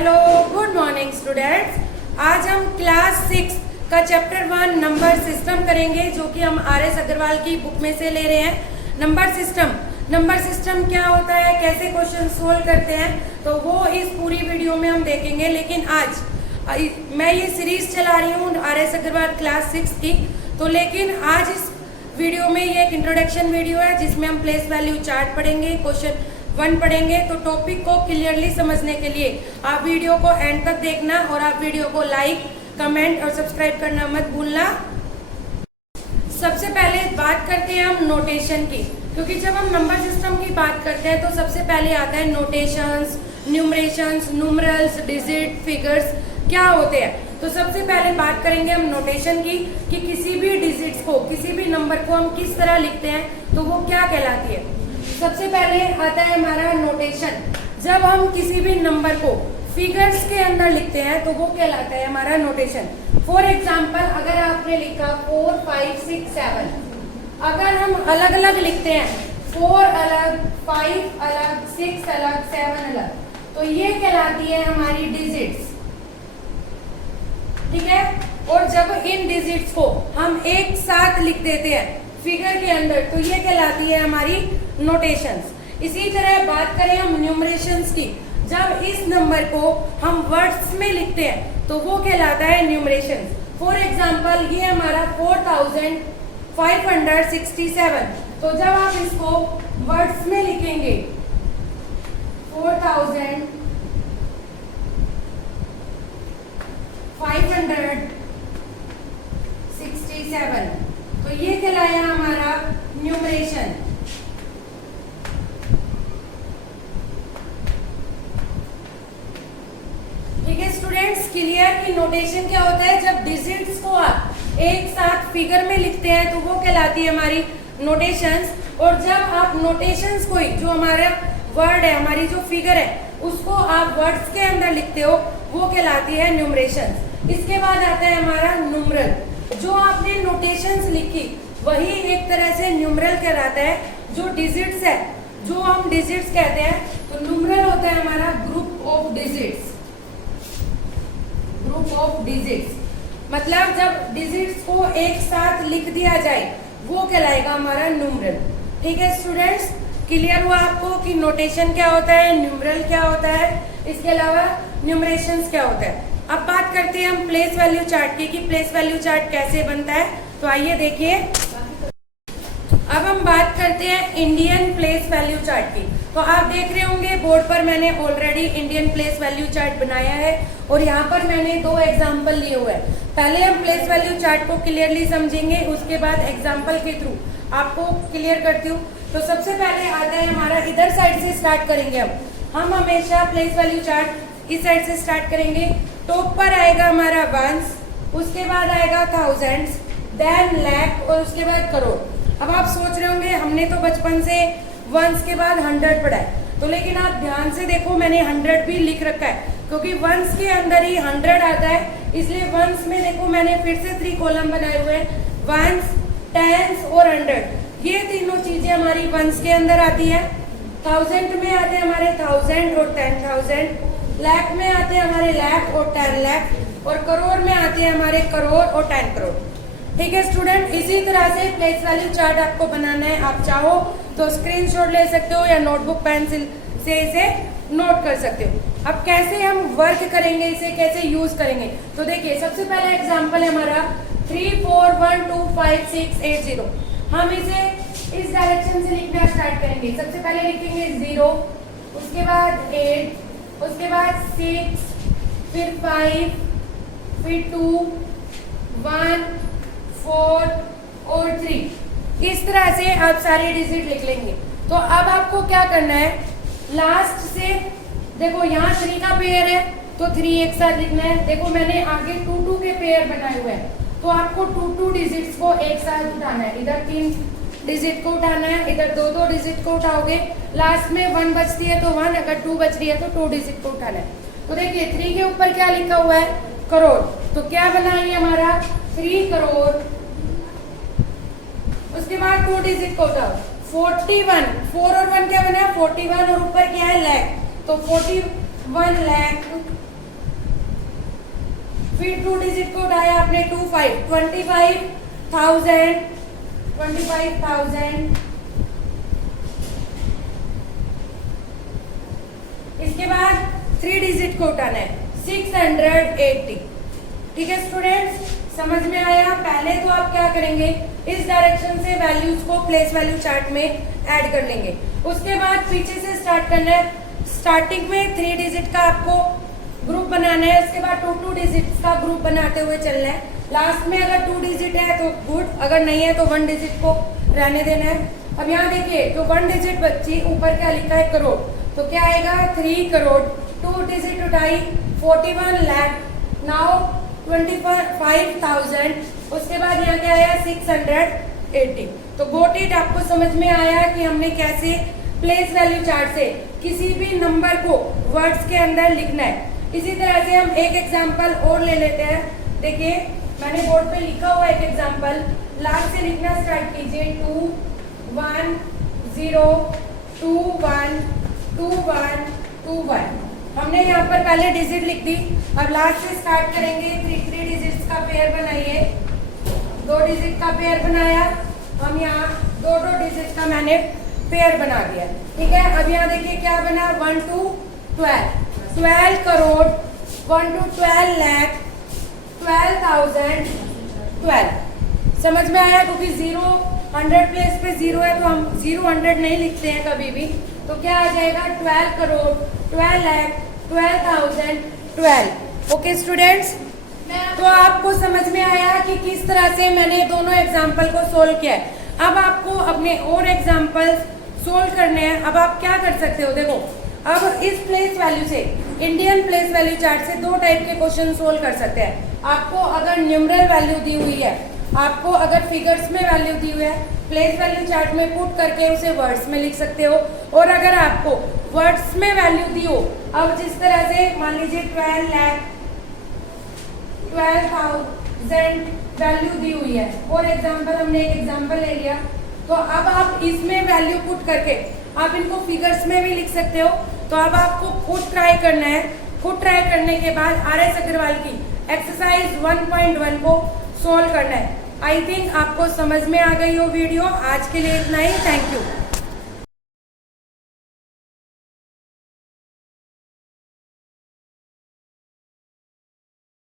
Hello, good morning students. आज हम class 6 का चैप्टर 1 नंबर सिस्टम करेंगे, जो कि हम RS अग्रवाल की बुक में से ले रहे हैं। नंबर सिस्टम क्या होता है, कैसे क्वेश्चन सोल्व करते हैं, तो वो इस पूरी वीडियो में हम देखेंगे। लेकिन आज मैं ये सीरीज चला रही हूँ RS अग्रवाल क्लास 6 की, तो लेकिन आज इस वीडियो में ये एक इंट्रोडक्शन वीडियो है जिसमें हम प्लेस वैल्यू चार्ट पढ़ेंगे, क्वेश्चन 1 पढ़ेंगे। तो टॉपिक को क्लियरली समझने के लिए आप वीडियो को एंड तक देखना और आप वीडियो को लाइक, कमेंट और सब्सक्राइब करना मत भूलना। सबसे पहले बात करते हैं हम नोटेशन की, क्योंकि जब हम नंबर सिस्टम की बात करते हैं तो सबसे पहले आता है नोटेशंस, न्यूमरेशंस, न्यूमरल्स, डिजिट, फिगर्स क्या होते हैं। तो सबसे पहले बात करेंगे हम नोटेशन की कि किसी भी डिजिट्स को, किसी भी नंबर को हम किस तरह लिखते हैं, तो वो क्या कहलाती है। सबसे पहले आता है हमारा नोटेशन। जब हम किसी भी नंबर को फिगर्स के अंदर लिखते हैं तो वो कहलाता है हमारा नोटेशन। फॉर एग्जाम्पल, अगर आपने लिखा 4, 5, 6, 7, अगर हम अलग अलग लिखते हैं, 4 अलग, 5 अलग, 6 अलग, 7 अलग, तो ये कहलाती है हमारी डिजिट्स, ठीक है। और जब इन डिजिट्स को हम एक साथ लिख देते हैं फिगर के अंदर, तो ये कहलाती है हमारी नोटेशंस। इसी तरह बात करें हम न्यूमरेशंस की, जब इस नंबर को हम वर्ड्स में लिखते हैं तो वो कहलाता है न्यूमरेशंस। फॉर एग्जांपल, ये हमारा 4567, तो जब आप इसको वर्ड्स में लिखेंगे 4567, तो ये कहलाया हमारा न्यूमरेशन। ठीक है स्टूडेंट्स, क्लियर कि नोटेशन क्या होता है। जब डिजिट्स को आप एक साथ फिगर में लिखते हैं तो वो कहलाती है हमारी नोटेशंस। और जब आप नोटेशंस को, जो हमारा वर्ड है, हमारी जो फिगर है, उसको आप वर्ड्स के अंदर लिखते हो, वो कहलाती है न्यूमरेशंस। इसके बाद आता है हमारा न्यूमरल। जो आपने नोटेशंस लिखी वही एक तरह से न्यूमरल कहलाता है। जो डिजिट्स है, जो हम डिजिट्स कहते हैं, तो न्यूमरल होता है हमारा group of digits. Group of digits मतलब जब डिजिट्स को एक साथ लिख दिया जाए वो कहलाएगा हमारा न्यूमरल। ठीक है स्टूडेंट्स, क्लियर हुआ आपको कि नोटेशन क्या होता है, न्यूमरल क्या होता है, इसके अलावा न्यूमरेशंस क्या होता है। अब बात करते हैं हम प्लेस वैल्यू चार्ट की कि प्लेस वैल्यू चार्ट कैसे बनता है। तो आइए देखिए, अब हम बात करते हैं इंडियन प्लेस वैल्यू चार्ट की। तो आप देख रहे होंगे बोर्ड पर मैंने already Indian place value chart बनाया है और यहाँ पर मैंने 2 एग्जाम्पल लिए हुए हैं। पहले हम प्लेस वैल्यू चार्ट को क्लियरली समझेंगे, उसके बाद एग्जाम्पल के थ्रू आपको क्लियर करती हूँ। तो सबसे पहले आता है हमारा, इधर साइड से स्टार्ट करेंगे हम हमेशा प्लेस वैल्यू चार्ट इस साइड से स्टार्ट करेंगे। टॉप पर आएगा हमारा वंस, उसके बाद आएगा थाउजेंड्स, देन लाख और उसके बाद करोड़। अब आप सोच रहे होंगे हमने तो बचपन से वंस के बाद 100 पढ़ा है, तो लेकिन आप ध्यान से देखो मैंने 100 भी लिख रखा है, क्योंकि वंस के अंदर ही 100 आता है। इसलिए वंस में देखो मैंने फिर से 3 कॉलम बनाए हुए हैं, वंस, टेंस और 100। ये तीनों चीजें हमारी वंस के अंदर आती है। थाउजेंड में आते हैं हमारे 1000 और 10,000, लाख में आते हैं हमारे लाख और 10 लाख, और करोड़ में आते हैं हमारे करोड़ और 10 करोड़। ठीक है स्टूडेंट, इसी तरह से प्लेस वैल्यू चार्ट आपको बनाना है। आप चाहो तो स्क्रीनशॉट ले सकते हो या नोटबुक पेंसिल से इसे नोट कर सकते हो। अब कैसे हम वर्क करेंगे, इसे कैसे यूज करेंगे, तो देखिए सबसे पहला एग्जांपल है हमारा 3, 4, 1, 2, 5, 6, 8, 0। हम इसे इस डायरेक्शन से लिखना स्टार्ट करेंगे। सबसे पहले लिखेंगे 0, उसके बाद 8, उसके बाद 6, फिर 5, फिर 2, 1, 4 और 3। इस तरह से आप सारे डिजिट लिख लेंगे। तो अब आपको क्या करना है, लास्ट से देखो यहाँ 3 का पेयर है तो 3 एक साथ लिखना है। देखो मैंने आगे 2, 2 के पेयर बनाए हुए हैं, तो आपको 2, 2 डिजिट्स को एक साथ उठाना है। इधर 3 डिजिट को उठाना है, इधर 2, 2 डिजिट को उठाओगे, लास्ट में 1 बचती है तो 1, अगर 2 बच रही है तो 2 डिजिट को उठाना है। तो देखिए 3 के ऊपर क्या लिखा हुआ है, करोड़, तो क्या बना ये हमारा 3 करोड़। उसके बाद 2 डिजिट को उठाओ, 41, 4 और 1 क्या बना, 41 और ऊपर क्या है लाख, तो 41 लाख फिर 2 डिजिट को उठाया आपने 25,000। इसके बाद 3 डिजिट को उठाना है 680। ठीक है स्टूडेंट्स, समझ में आया। पहले तो आप क्या करेंगे, इस डायरेक्शन से वैल्यूज को प्लेस वैल्यू चार्ट में ऐड कर लेंगे। उसके बाद पीछे से स्टार्ट करना है। स्टार्टिंग में 3 डिजिट का आपको ग्रुप बनाना है, उसके बाद 2 डिजिट्स का ग्रुप बनाते हुए चलना है। लास्ट में अगर 2 डिजिट है तो गुड, अगर नहीं है तो 1 डिजिट को रहने देना है। अब यहाँ देखिए जो 1 डिजिट बच्ची, ऊपर क्या लिखा है करोड़, तो क्या आएगा 3 करोड़। 2 डिजिट उठाई 41 लाख, नाउ 25,000। उसके बाद यहाँ क्या आया 680। तो गोट इट, आपको समझ में आया कि हमने कैसे प्लेस वैल्यू चार्ट से किसी भी नंबर को वर्ड्स के अंदर लिखना है। इसी तरह से हम एक एग्जांपल और ले लेते हैं। देखिए मैंने बोर्ड पे लिखा हुआ एक एग्जांपल, लास्ट से लिखना स्टार्ट कीजिए 2 1 0 2 1 2 1 2 1। हमने यहाँ पर पहले डिजिट लिख दी, अब लास्ट से स्टार्ट करेंगे। 3 डिजिट्स का पेयर बनाइए, 2 डिजिट का पेयर बनाया, हम यहाँ 2 डिजिट का मैंने पेयर बना दिया। ठीक है, अब यहाँ देखिए क्या बना 1 to 12, 12 करोड़, 1 to 12 लाख, 12,000, 12। समझ में आया, क्योंकि 0 100 प्लेस पे 0 है तो हम 0 100 नहीं लिखते हैं कभी भी। तो क्या आ जाएगा 12 करोड़, 12 लाख, 12,000, 12। ओके स्टूडेंट्स, तो आपको समझ में आया कि किस तरह से मैंने दोनों एग्जाम्पल को सोल्व किया है। अब आपको अपने और एग्जाम्पल्स सोल्व करने हैं। अब आप क्या कर सकते हो, देखो अब इस प्लेस वैल्यू से, इंडियन प्लेस वैल्यू चार्ट से 2 टाइप के क्वेश्चन सोल्व कर सकते हैं। आपको अगर न्यूमरल वैल्यू दी हुई है, आपको अगर फिगर्स में वैल्यू दी हुई है, प्लेस वैल्यू चार्ट में पुट करके उसे वर्ड्स में लिख सकते हो। और अगर आपको वर्ड्स में वैल्यू दी हो, अब जिस तरह से मान लीजिए 12 लाख 12,000 वैल्यू दी हुई है, फॉर एग्जाम्पल हमने एक एग्जाम्पल ले लिया, तो अब आप इसमें वैल्यू पुट करके आप इनको फिगर्स में भी लिख सकते हो। तो अब आपको खुद ट्राई करना है। खुद ट्राई करने के बाद RS अग्रवाल की एक्सरसाइज 1.1 को सोल्व करना है। आई थिंक आपको समझ में आ गई हो वीडियो। आज के लिए इतना ही, थैंक यू।